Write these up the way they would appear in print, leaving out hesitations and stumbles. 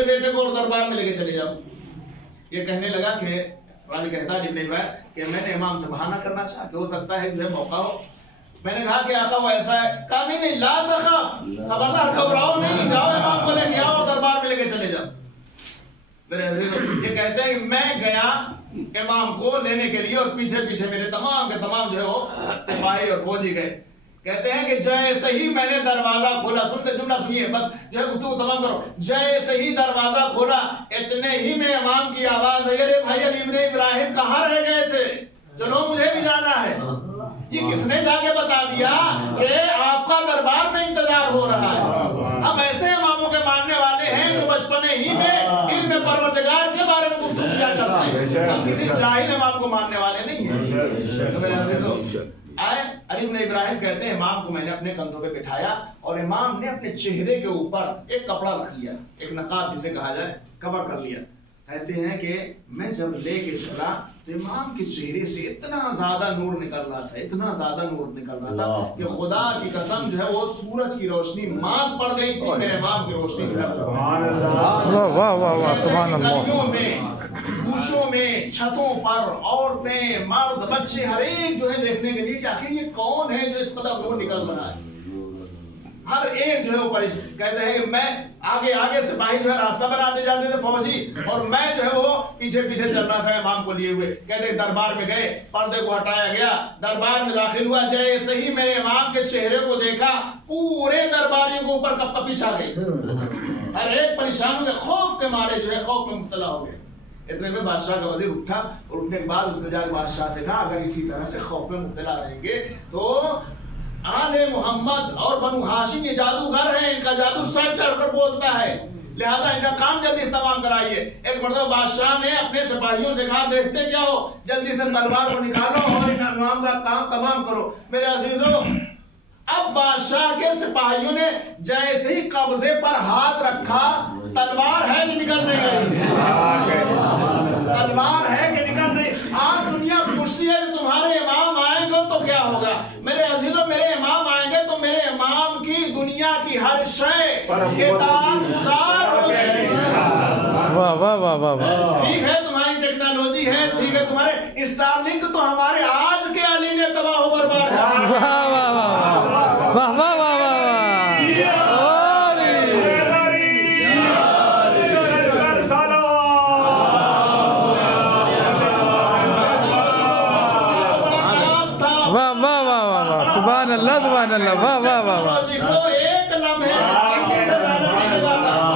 میرے بیٹے کو اور دربار میں لے کے چلے جاؤ۔ یہ کہنے لگا کہ راوی کہتا ہے ابن ابراہیم کہ میں نے امام سے بہانہ کرنا چاہا کہ ہو سکتا ہے جو ہے موقع ہو۔ میں نے کہا کہ آقا وہ ایسا ہے، کہا نہیں نہیں لا تخاف، خبردار گھبراؤ نہیں، جاؤ امام کو لے کے آؤ اور دربار میں لے کے چلے جاؤ۔ میرے عزیزو یہ کہتے ہیں کہ میں گیا امام کو لینے کے لیے اور پیچھے پیچھے میرے تمام کے تمام جو ہے وہ سپاہی اور فوجی گئے۔ کہتے ہیں کہ جیسے ہی میں نے دروازہ کھولا، سنتے جملہ سنیے بس جو ہے گفتگو تمام کرو، جیسے ہی دروازہ کھولا اتنے ہی میں امام کی آواز آئی، ارے بھائی علی ابن ابراہیم کہاں رہ گئے تھے، چلو مجھے بھی جانا ہے۔ یہ کس نے جا کے بتا دیا کہ آپ کا دربار میں انتظار ہو رہا ہے؟ ہم ایسے اماموں کے ماننے والے ہیں جو بچپن ہی میں علم پروردگار کے بارے میں گفتگو کیا کرتے ہیں، ہم کسی جاہل امام کو ماننے والے نہیں ہیں۔ آئے علی ابن ابراہیم کہتے ہیں امام کو میں نے اپنے کندھوں پہ بٹھایا اور امام نے اپنے چہرے کے اوپر ایک کپڑا رکھ لیا، ایک نقاب جسے کہا جائے، کور کر لیا۔ کہتے ہیں کہ میں جب لے کے چلا تو امام کے چہرے سے اتنا زیادہ نور نکل رہا تھا، اتنا زیادہ نور نکل رہا تھا کہ خدا کی قسم جو ہے وہ سورج کی روشنی مال پڑ گئی تھی میرے امام کی روشنی جو ہے۔ واہ واہ واہ واہ سبحان اللہ۔ گوشوں میں، چھتوں پر عورتیں، مرد، بچے ہر ایک جو ہے دیکھنے کے لیے کہ آخر یہ کون ہے جو اس قدر نور نکل رہا ہے۔ ہر ایک جو ہے وہ پریشان، کہتے ہیں کہ میں آگے آگے سپاہی جو ہے راستہ بناتے جاتے تھے فوجی، اور میں جو ہے وہ پیچھے پیچھے چل رہا تھا امام کو لیے ہوئے۔ کہتے ہیں دربار میں گئے، پردے کو ہٹایا گیا، دربار میں داخل ہوا، جیسے ہی میں نے امام کے چہرے کو دیکھا پورے درباریوں کے اوپر کپ کپی چھا گئی، ہر ایک پریشان ہو گئے، خوف کے مارے جو ہے خوف میں مبتلا ہو گئے۔ اتنے میں بادشاہ کا وزیر اٹھا اور اٹھنے کے بعد اس نے جا کے بادشاہ سے کہا اگر اسی طرح سے خوف میں مبتلا رہیں گے تو آل محمد اور بنو ہاشم یہ جادوگر ہیں، ان کا جادو سر چڑھ کر بولتا ہے، لہذا ان کا کام جلدی سے تمام کرائیے۔ ایک مرتبہ بادشاہ نے اپنے سپاہیوں سے کہا دیکھتے کیا ہو، جلدی سے تلوار کو نکالو اور ان امام کا کام تمام کرو۔ میرے عزیزو اب بادشاہ کے سپاہیوں نے جیسے ہی قبضے پر ہاتھ رکھا، تلوار ہے کہ نکل نہیں گئی، تلوار ہے کہ نکل نہیں۔ آج دنیا پوچھتی ہے کہ تمہارے امام آئیں گے تو کیا ہوگا؟ میرے عزیزوں میرے امام آئیں گے تو میرے امام کی دنیا کی ہر شے اطاعت گزار ہو گئی۔ واہ واہ واہ واہ واہ۔ ٹھیک ہے تمہاری ٹیکنالوجی ہے، ٹھیک ہے تمہارے اسٹار لنک تو ہمارے آج کے علی نے تباہ و برباد کر دیا۔ واہ واہ واہ واہ واہ واہ واہ۔ سبحان اللہ سبحان اللہ، واہ واہ واہ واہ ایک لمحے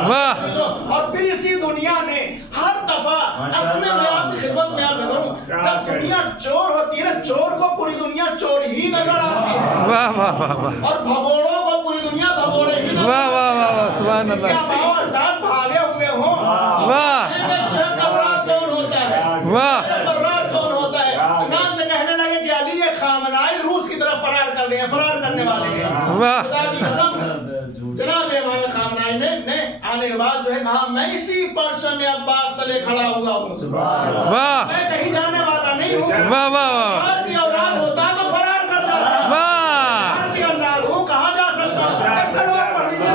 واہ۔ اور پھر اسی دنیا میں ہر دفعہ اصل میں آپ کی خدمت میں عرض کروں، جب دنیا چور ہوتی ہے نا، چور کو پوری دنیا چور ہی نظر آتی ہے، واہ واہ واہ واہ۔ اور بھگوڑوں کو پوری دنیا بھگوڑے ہی نظر واہ واہ واہ واہ سبحان اللہ۔ کیا باؤ اجداد بھاگے ہوئے ہوں، واہ قرار کون ہوتا ہے، واہ قرار کون ہوتا ہے؟ چنانچہ کہنے لگے کہ علی خامنائی روس کی طرف فرار کر رہے ہیں، فرار کرنے والے ہیں۔ واہ خدا کی قسم جناب امام خامنائی نے آنے کے بعد جو ہے کہا میں اسی پرچم عباس تلے کھڑا ہوا ہوں، واہ میں کہیں جانے والا نہیں ہوں۔ واہ واہ واہ فرار کی اولاد ہوتا تو فرار کر جاتا، واہ۔ فرار کی اولاد ہوں کہاں جا سکتا ہوں؟ ایک سلوات پڑھ لیجیے۔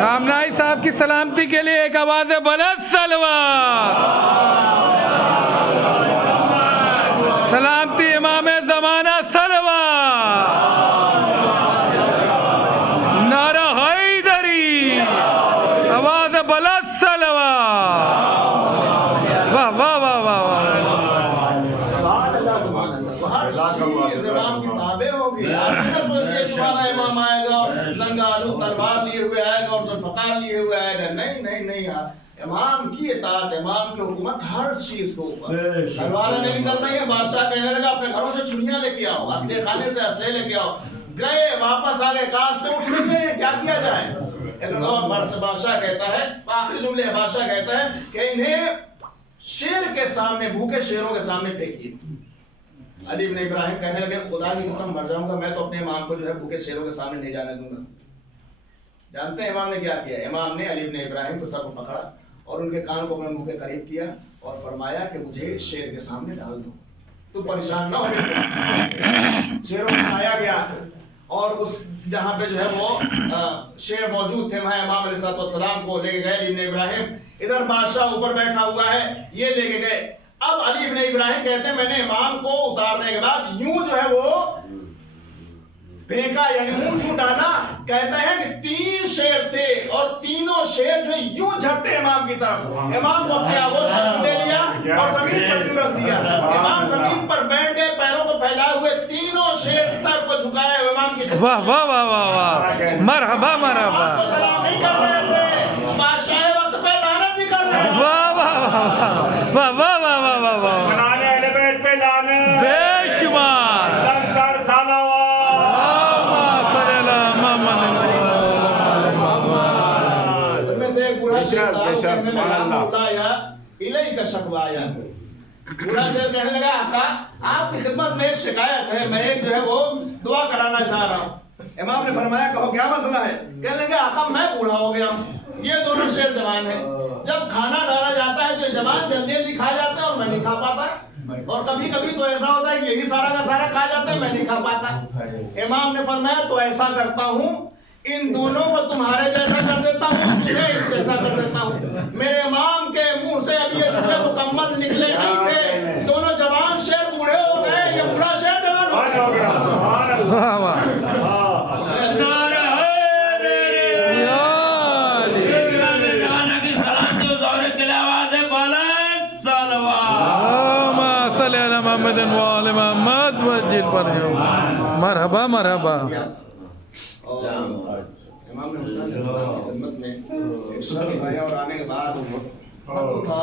خامنائی صاحب کی سلامتی کے لیے ایک آواز بلند صلوات۔ سلامتی امام زمانہ صلوات۔ نعرہ حیدری، آواز بلند صلوات۔ واہ واہ واہ واہ واہ۔ سبحان اللہ سبحان اللہ۔ تو ہر چیز امام کی تابع ہوگی۔ آپ نہ سوچئے تمہارا امام آئے گا اور زنگالو تلوار لیے ہوئے آئے گا اور ذوالفقار لیے ہوئے آئے گا، نہیں نہیں نہیں یار، امام کی اطاعت، امام کی حکومت ہر چیز کو اوپر۔ تلواریں نہیں نکل رہی ہیں، بادشاہ کہنے لگا اپنے گھروں سے چھڑیاں لے کے آؤ، اسلحے خانے سے اسلحے لے کے آؤ۔ گئے واپس آ گئے، کاش سے اٹھ نہیں رہے، کیا کیا جائے؟ لیکن اور بادشاہ کہتا ہے، آخری جملے بادشاہ کہتا ہے کہ انہیں شیر کے سامنے، بھوکے شیروں کے سامنے پھینکیے۔ علی ابن ابراہیم کہنے لگے خدا کی قسم مر جاؤں گا، میں تو اپنے امام کو جو ہے بھوکے شیروں کے سامنے نہیں جانے دوں گا۔ جانتے ہیں امام نے کیا کیا؟ امام نے علی ابن ابراہیم کو سر کو پکڑا اور ان کے کان کو اپنے منہ کے قریب کیا اور فرمایا کہ مجھے شیر کے سامنے ڈال دو۔ تو پریشان نہ ہو شیروں کو لایا گیا اور اس جہاں پہ جو ہے وہ شیر موجود تھے وہاں امام علیہ السلام کو لے کے گئے ابن ابراہیم ادھر بادشاہ اوپر بیٹھا ہوا ہے یہ لے کے گئے اب علی ابن ابراہیم کہتے ہیں میں نے امام کو اتارنے کے بعد یوں جو ہے وہ پھینکا یعنی منہ ڈالا کہتا ہے کہ 3 شیر تھے اور تینوں شیر جو یوں جھپٹے امام کی طرف امام کو اپنے آغوش پر لے لیا اور زمین پر یوں رکھ دیا امام زمین پر بیٹھ گئے پیروں کو پھیلائے ہوئے تینوں شیر سر کو جھکائے امام کی واہ واہ واہ واہ واہ مرحبا مرحبا امام کو سلام نہیں کر رہے تھے بادشاہ وقت پہ لعنت بھی کر رہے تھے واہ واہ واہ واہ واہ واہ واہ واہ بنانے اہل بیت پہ لعنت بے شمار لنگر صلوات بوڑھا شیر کہنے لگا آقا آپ کی خدمت میں ایک شکایت ہے میں ایک جو ہے وہ دعا کرانا چاہ رہا ہوں امام نے فرمایا کہو کیا مسئلہ ہے کہنے لگا آقا میں بوڑھا ہو گیا ہوں یہ دونوں شیر جوان ہیں جب کھانا ڈالا جاتا ہے تو جوان جلدی جلدی کھا جاتے ہیں اور میں نہیں کھا پاتا اور کبھی کبھی تو ایسا ہوتا ہے کہ یہی سارا کا سارا کھا جاتے ہیں میں نہیں کھا پاتا امام نے فرمایا تو ایسا کرتا ہوں ان دونوں کو تمہارے جیسا کر دیتا ہوں تمہیں اس جیسا کر دیتا ہوں میرے امام کے منہ سے اب یہ جملے مکمل نکلے نہیں تھے دونوں جوان شیر بوڑھے ہو گئے یہ بوڑھا شیر جوان ہو گیا واہ واہ محمد وآل محمد وجل پر مرحبا مرحبا امام نے حسین کی خدمت میں ایک شخص آیا اور آنے کے بعد وہ تھا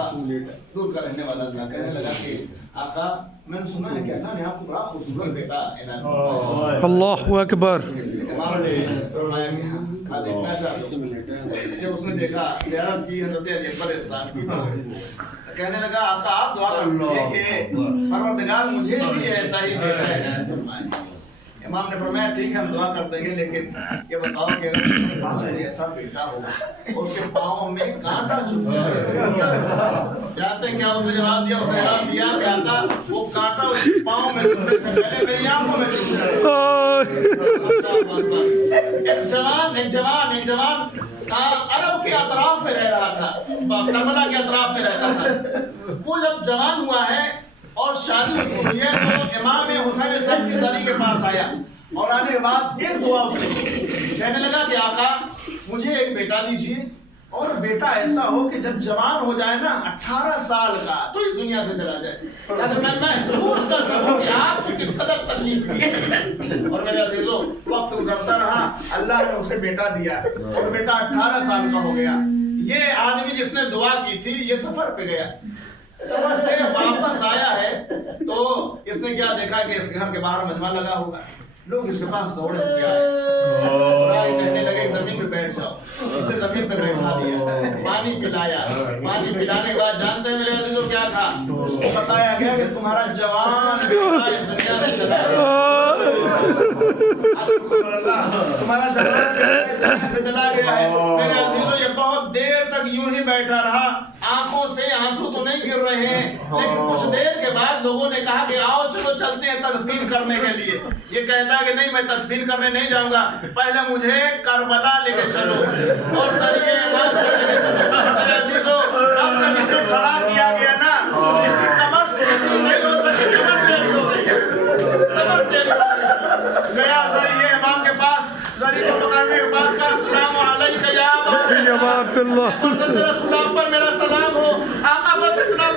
دور کا رہنے والا تھا کہنے لگا کہ آقا میں نے سنا ہے کہ اللہ نے آپ کو بڑا خوبصورت بیٹا عنایت فرمایا اللہ اکبر امام نے فرمایا کہ ہاں کھا دیکھنا چاہتا ہوں جب اس نے دیکھا زیارت کی حضرت علی اکبر احسان کی کہنے لگا آقا آپ دعا کرتے کہ پروردگار مجھے بھی ایسا ہی بیٹا عنایت فرمائے امام نے فرمایا ٹھیک ہے ہم دعا کر دیں گے لیکن یہ بتاؤ کہ اگر تمہارے پاس کوئی ایسا بیٹا ہوگا اس کے پاؤں میں کانٹا چھپ گیا جانتے ہیں کیا اس نے جواب دیا اس نے جواب دیا کہ آقا وہ کانٹا اس کے پاؤں میں چھپنے سے پہلے میری آنکھوں میں چھپ گیا ایک جوان تھا عرب کے اطراف میں رہ رہا تھا کربلا کے اطراف میں رہتا تھا وہ جب جوان ہوا ہے اور شادی اس کو ہوئی ہے تو امام حسین الحسن کی زری کے پاس آیا اور آنے کے بعد ایک دعا اس نے کہنے لگا کہ آقا مجھے ایک بیٹا دیجیے اور بیٹا ایسا ہو کہ جب جوان ہو جائے نا 18 سال کا تو اس دنیا سے چلا جائے یعنی میں محسوس کر سکوں کہ آپ کو کس قدر تکلیف ہوئی اور میرے عزیزو وقت گزرتا رہا اللہ نے اسے بیٹا دیا اور بیٹا 18 سال کا ہو گیا یہ آدمی جس نے دعا کی تھی یہ سفر پہ گیا سفر سے واپس آیا ہے تو اس نے کیا دیکھا کہ اس گھر کے باہر مجمع لگا ہوگا لوگ اس کے پاس دوڑے ہوئے آئے کہنے لگے زمین پہ بیٹھ جاؤ اسے زمین پہ بیٹھا دیا پانی پلایا پانی پلانے کے بعد جانتے ہیں میرے عزیزو کیا تھا اس کو بتایا گیا کہ تمہارا جوان بیٹا اس دنیا سے چلا گیا تمہارا جوان بیٹا اس دنیا سے چلا گیا ہے میرے عزیزو یہ بہت دیر تک یوں ہی بیٹھا رہا آنکھوں سے آنسو تو نہیں گر رہے ہیں لیکن کچھ دیر کے بعد لوگوں نے کہا کہ آؤ چلو چلتے ہیں تدفین کرنے کے لیے یہ کہتا ہے کہ نہیں میں تدفین کرنے نہیں جاؤں گا پہلے مجھے کربلا لے کے چلو اور ذریعے امام کو لے کے چلو میرے عزیزو اب جب اسے کھڑا کیا گیا نا اس کی کمر سیدھی نہیں ہو سکی کمر ٹیڑھی ہو گئی کمر ٹیڑھی ہو گئی گیا ذریعے امام کے پاس ذریعے کو پکڑنے کے پاس کہا السلام علیکم یا عبد اللہ پر میرا سلام ہو آقا بس اتنا